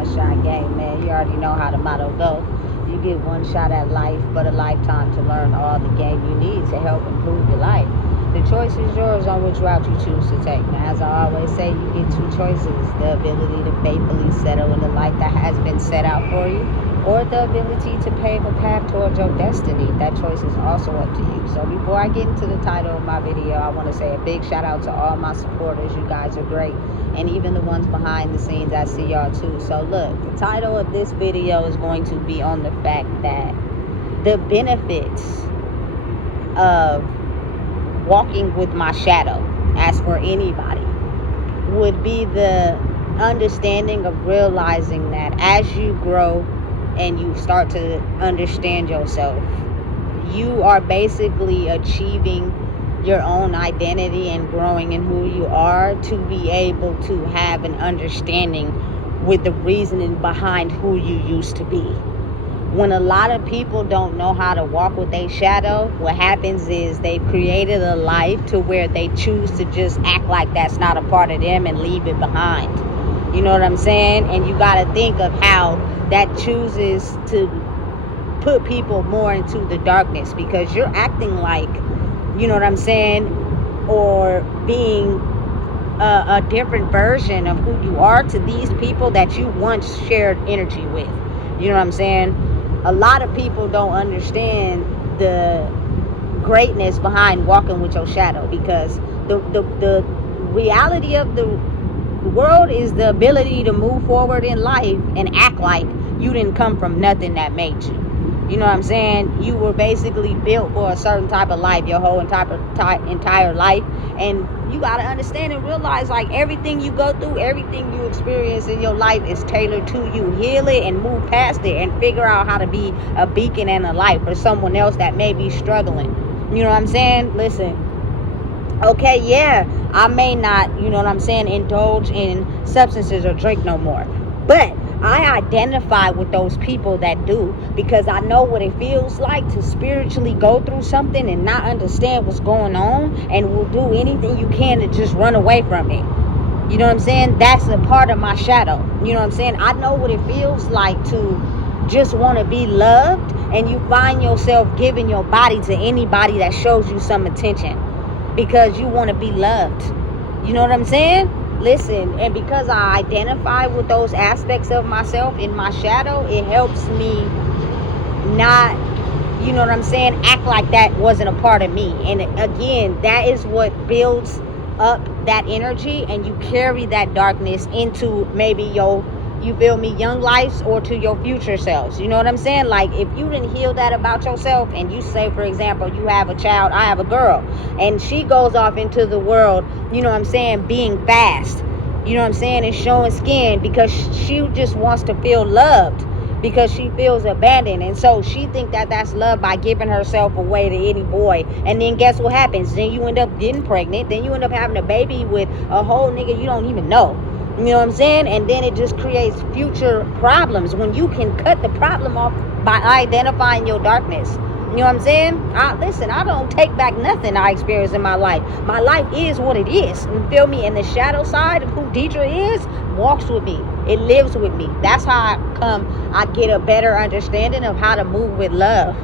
one shot game, man. You already know how the motto go. You get one shot at life, but a lifetime to learn all the game you need to help improve your life. The choice is yours on which route you choose to take. Now, as I always say, you get two choices: the ability to faithfully settle in the life that has been set out for you, or the ability to pave a path towards your destiny. That choice is also up to you. So before I get into the title of my video, I want to say a big shout out to all my supporters. You guys are great. And even the ones behind the scenes, I see y'all too. So look, the title of this video is going to be on the fact that the benefits of walking with my shadow, as for anybody, would be the understanding of realizing that as you grow and you start to understand yourself, you are basically achieving your own identity and growing in who you are to be able to have an understanding with the reasoning behind who you used to be. When a lot of people don't know how to walk with their shadow, what happens is they've created a life to where they choose to just act like that's not a part of them and leave it behind. You know what I'm saying? And you got to think of how that chooses to put people more into the darkness, because you're acting like, you know what I'm saying, or being a different version of who you are to these people that you once shared energy with. You know what I'm saying? A lot of people don't understand the greatness behind walking with your shadow, because the reality of the world is the ability to move forward in life and act like you didn't come from nothing that made you. You know what I'm saying? You were basically built for a certain type of life your whole entire life. And you got to understand and realize, like, everything you go through, everything you experience in your life is tailored to you. Heal it and move past it and figure out how to be a beacon and a light for someone else that may be struggling. You know what I'm saying? Listen, okay, yeah, I may not, you know what I'm saying, indulge in substances or drink no more. But I identify with those people that do, because I know what it feels like to spiritually go through something and not understand what's going on, and will do anything you can to just run away from it. You know what I'm saying? That's a part of my shadow. You know what I'm saying? I know what it feels like to just want to be loved, and you find yourself giving your body to anybody that shows you some attention because you want to be loved. You know what I'm saying? Listen, and because I identify with those aspects of myself in my shadow, it helps me not, you know what I'm saying, act like that wasn't a part of me. And again, that is what builds up that energy, and you carry that darkness into maybe your, you feel me, young lives, or to your future selves. You know what I'm saying? Like, if you didn't heal that about yourself, and you say, for example, you have a child, I have a girl, and she goes off into the world, you know what I'm saying, being fast, you know what I'm saying, and showing skin because she just wants to feel loved, because she feels abandoned. And so she think that that's love by giving herself away to any boy. And then guess what happens? Then you end up getting pregnant. Then you end up having a baby with a whole nigga you don't even know. You know what I'm saying? And then it just creates future problems when you can cut the problem off by identifying your darkness. You know what I'm saying? Listen, I don't take back nothing I experienced in my life. My life is what it is. You feel me? And the shadow side of who Deidre is walks with me. It lives with me. That's how I get a better understanding of how to move with love.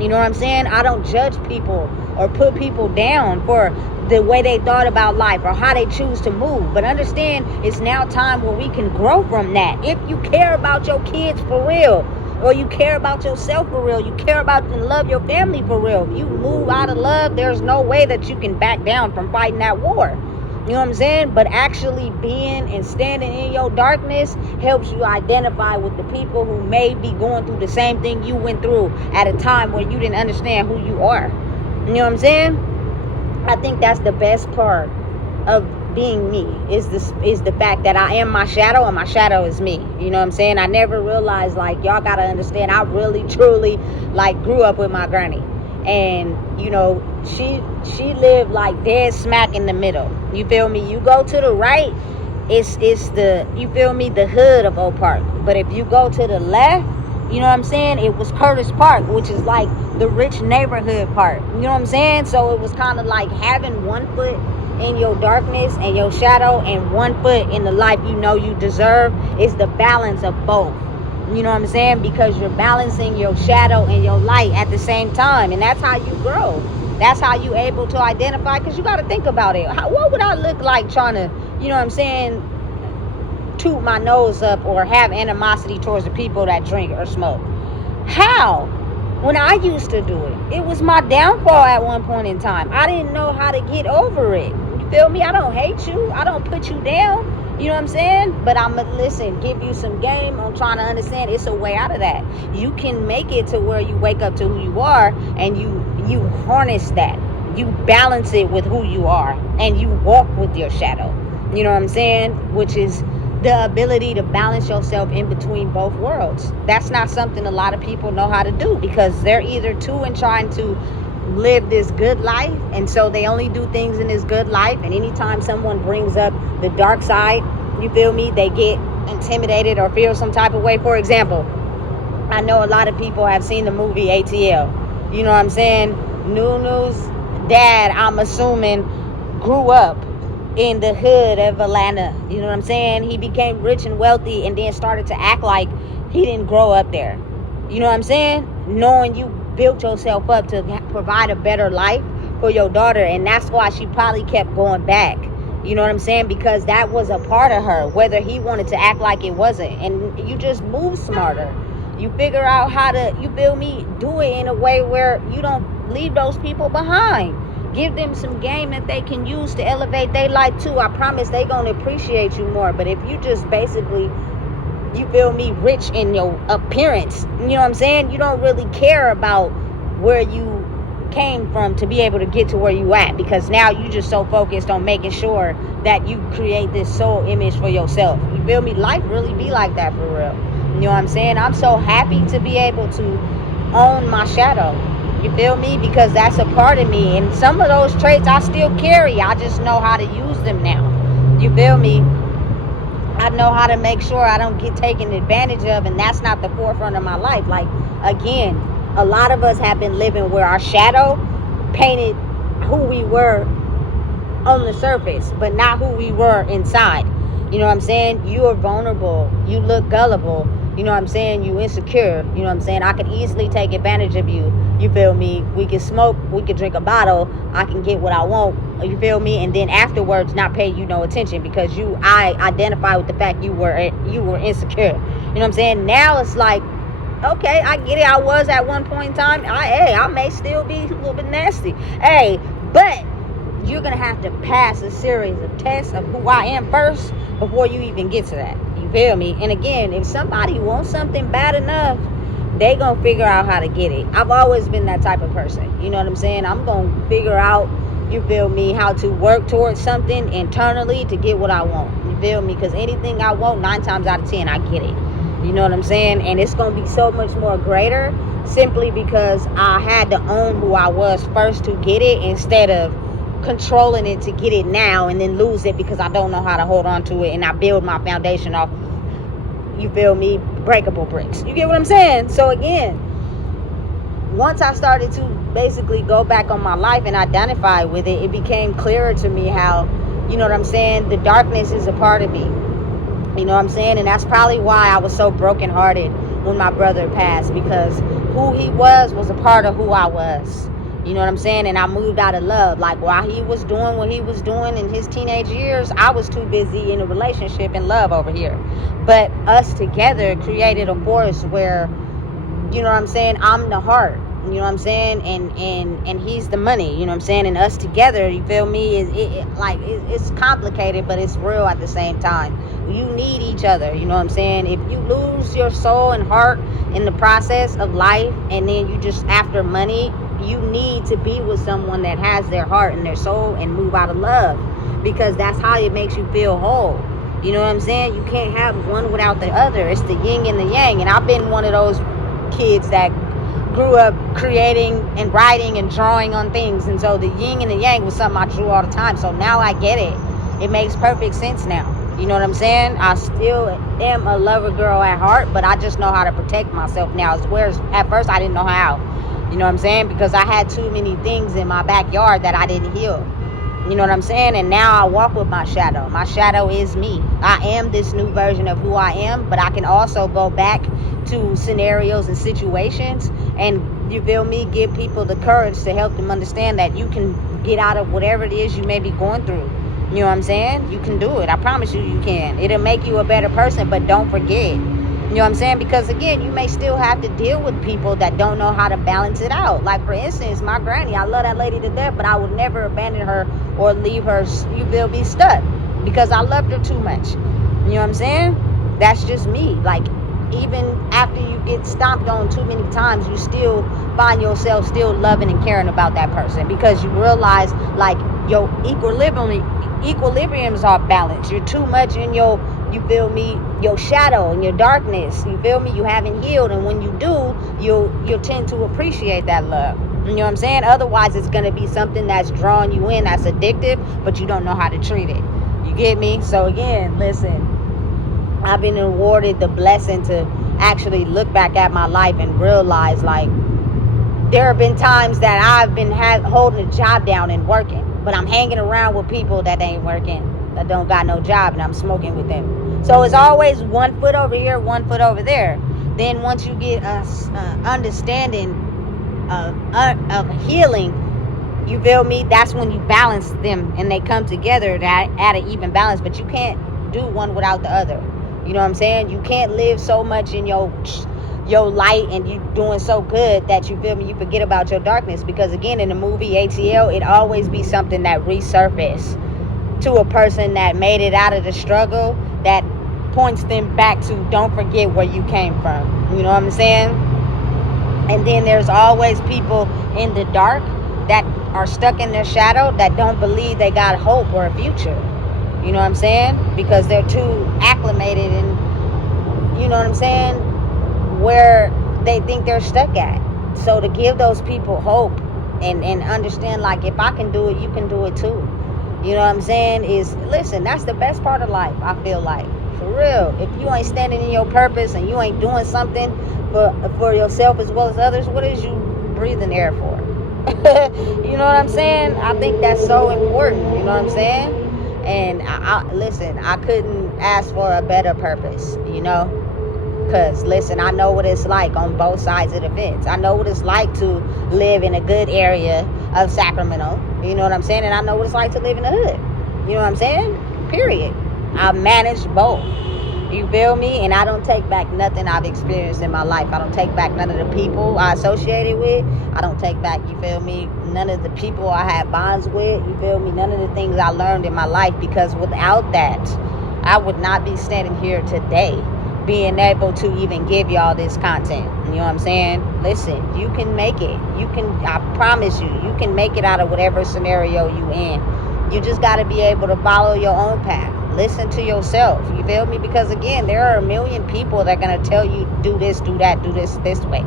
You know what I'm saying? I don't judge people or put people down for the way they thought about life or how they choose to move. But understand, it's now time where we can grow from that. If you care about your kids for real, or you care about yourself for real, you care about and love your family for real, if you move out of love, there's no way that you can back down from fighting that war. You know what I'm saying? But actually being and standing in your darkness helps you identify with the people who may be going through the same thing you went through at a time where you didn't understand who you are. You know what I'm saying? I think that's the best part of being me, is the fact that I am my shadow and my shadow is me. You know what I'm saying? I never realized, like, y'all gotta understand, I really truly, like, grew up with my granny. And, you know, she lived like dead smack in the middle. You feel me? You go to the right, it's the, you feel me, the hood of Oak Park. But if you go to the left, you know what I'm saying, it was Curtis Park, which is like the rich neighborhood part. You know what I'm saying? So it was kind of like having one foot in your darkness and your shadow and 1 foot in the life you know you deserve. It's the balance of both. You know what I'm saying? Because you're balancing your shadow and your light at the same time. And that's how you grow. That's how you able to identify. Because you got to think about it. What would I look like trying to, you know what I'm saying, toot my nose up or have animosity towards the people that drink or smoke? How? When I used to do it, it was my downfall at one point in time. I didn't know how to get over it. You feel me? I don't hate you. I don't put you down. You know what I'm saying? But I'm going to listen, give you some game on trying to understand it's a way out of that. You can make it to where you wake up to who you are and you harness that. You balance it with who you are and you walk with your shadow. You know what I'm saying? Which is the ability to balance yourself in between both worlds. That's not something a lot of people know how to do because they're either too in trying to live this good life, and so they only do things in this good life, and anytime someone brings up the dark side, you feel me, they get intimidated or feel some type of way. For example, I know a lot of people have seen the movie ATL. You know what I'm saying? Nunu's dad, I'm assuming, grew up in the hood of Atlanta. You know what I'm saying? He became rich and wealthy and then started to act like he didn't grow up there. You know what I'm saying? Knowing you built yourself up to provide a better life for your daughter, and that's why she probably kept going back. You know what I'm saying? Because that was a part of her, whether he wanted to act like it wasn't. And you just move smarter. You figure out how to, you feel me, do it in a way where you don't leave those people behind. Give them some game that they can use to elevate their life too. I promise they gonna appreciate you more. But if you just basically, you feel me, rich in your appearance, you know what I'm saying, you don't really care about where you came from to be able to get to where you at, because now you just so focused on making sure that you create this soul image for yourself. You feel me? Life really be like that for real. You know what I'm saying? I'm so happy to be able to own my shadow. You feel me? Because that's a part of me, and some of those traits I still carry. I just know how to use them now. You feel me? I know how to make sure I don't get taken advantage of, and that's not the forefront of my life. Like, again, a lot of us have been living where our shadow painted who we were on the surface, but not who we were inside. You know what I'm saying? You are vulnerable. You look gullible. You know what I'm saying? You insecure. You know what I'm saying? I could easily take advantage of you. You feel me? We can smoke. We can drink a bottle. I can get what I want. You feel me? And then afterwards, not pay you no attention because I identify with the fact you were insecure. You know what I'm saying? Now it's like, okay, I get it. I was at one point in time. I may still be a little bit nasty. Hey, but you're gonna have to pass a series of tests of who I am first before you even get to that. You feel me? And again, if somebody wants something bad enough, they gonna figure out how to get it. I've always been that type of person. You know what I'm saying? I'm gonna figure out, you feel me, how to work towards something internally to get what I want. You feel me? Because anything I want, 9 times out of 10, I get it. You know what I'm saying? And it's gonna be so much more greater simply because I had to own who I was first to get it, instead of controlling it to get it now and then lose it because I don't know how to hold on to it, and I build my foundation off, you feel me, breakable bricks. You get what I'm saying? So again, once I started to basically go back on my life and identify with it, it became clearer to me how, you know what I'm saying, the darkness is a part of me. You know what I'm saying? And that's probably why I was so brokenhearted when my brother passed, because who he was a part of who I was. You know what I'm saying? And I moved out of love. Like, while he was doing what he was doing in his teenage years, I was too busy in a relationship and love over here. But us together created a force where, you know what I'm saying, I'm the heart. You know what I'm saying? And he's the money. You know what I'm saying? And us together, you feel me? It's complicated, but it's real at the same time. You need each other. You know what I'm saying? If you lose your soul and heart in the process of life, and then you just after money, you need to be with someone that has their heart and their soul and move out of love, because that's how it makes you feel whole. You know what I'm saying? You can't have one without the other. It's the yin and the yang. And I've been one of those kids that grew up creating and writing and drawing on things, and so the yin and the yang was something I drew all the time. So now I get it. It makes perfect sense now. You know what I'm saying? I still am a lover girl at heart, but I just know how to protect myself now. Whereas at first I didn't know how. You know what I'm saying? Because I had too many things in my backyard that I didn't heal. You know what I'm saying? And now I walk with my shadow. My shadow is me. I am this new version of who I am, but I can also go back to scenarios and situations and, you feel me, give people the courage to help them understand that you can get out of whatever it is you may be going through. You know what I'm saying? You can do it. I promise you, you can. It'll make you a better person, but don't forget. You know what I'm saying? Because again, you may still have to deal with people that don't know how to balance it out. Like, for instance, my granny, I love that lady to death, but I would never abandon her or leave her, you will be stuck, because I loved her too much. You know what I'm saying? That's just me. Like, even after you get stomped on too many times, you still find yourself still loving and caring about that person, because you realize, like, your equilibriums are balanced. You're too much in your, you feel me, your shadow and your darkness. You feel me? You haven't healed, and when you do, you'll tend to appreciate that love. You know what I'm saying? Otherwise, it's going to be something that's drawing you in, that's addictive, but you don't know how to treat it. You get me? So again, listen, I've been awarded the blessing to actually look back at my life and realize, like, there have been times that I've been holding a job down and working, but I'm hanging around with people that ain't working, that don't got no job, and I'm smoking with them. So it's always 1 foot over here, 1 foot over there. Then once you get a understanding of healing, you feel me, that's when you balance them and they come together at an even balance. But you can't do one without the other. You know what I'm saying? You can't live so much in your light and you doing so good that, you feel me, you forget about your darkness. Because again, in the movie ATL, it always be something that resurface to a person that made it out of the struggle, that points them back to, don't forget where you came from. You know what I'm saying? And then there's always people in the dark that are stuck in their shadow, that don't believe they got hope or a future. You know what I'm saying? Because they're too acclimated and, you know what I'm saying, where they think they're stuck at. So to give those people hope and understand, like, if I can do it, you can do it too. You know what I'm saying? Is, listen, that's the best part of life, I feel like. For real. If you ain't standing in your purpose and you ain't doing something for yourself as well as others, what is you breathing air for? You know what I'm saying? I think that's so important. You know what I'm saying? And listen, I couldn't ask for a better purpose, you know? Because, listen, I know what it's like on both sides of the fence. I know what it's like to live in a good area of Sacramento. You know what I'm saying? And I know what it's like to live in the hood. You know what I'm saying? Period. I've managed both. You feel me? And I don't take back nothing I've experienced in my life. I don't take back none of the people I associated with. I don't take back, you feel me, none of the people I had bonds with. You feel me? None of the things I learned in my life. Because without that, I would not be standing here today, being able to even give y'all this content. You know what I'm saying? Listen, you can make it. You can, I promise you, you can make it out of whatever scenario you in. You just got to be able to follow your own path. Listen to yourself. You feel me? Because again, there are a million people that are going to tell you, do this, do that, do this way.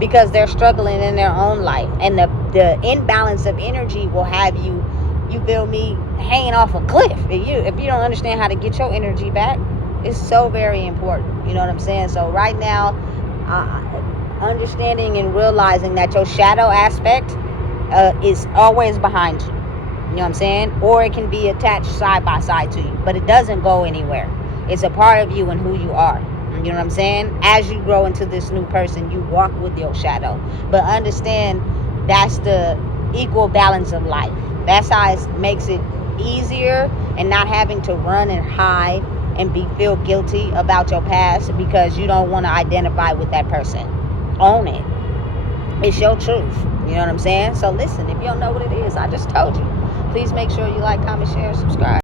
Because they're struggling in their own life. And the imbalance of energy will have you, you feel me, hanging off a cliff. If you don't understand how to get your energy back, it's so very important. You know what I'm saying? So right now, understanding and realizing that your shadow aspect is always behind you. You know what I'm saying? Or it can be attached side by side to you, but it doesn't go anywhere. It's a part of you and who you are. You know what I'm saying? As you grow into this new person, you walk with your shadow. But understand, that's the equal balance of life. That's how it makes it easier, and not having to run and hide and feel guilty about your past because you don't want to identify with that person. Own it. It's your truth. You know what I'm saying? So listen, if you don't know what it is, I just told you. Please make sure you like, comment, share, and subscribe.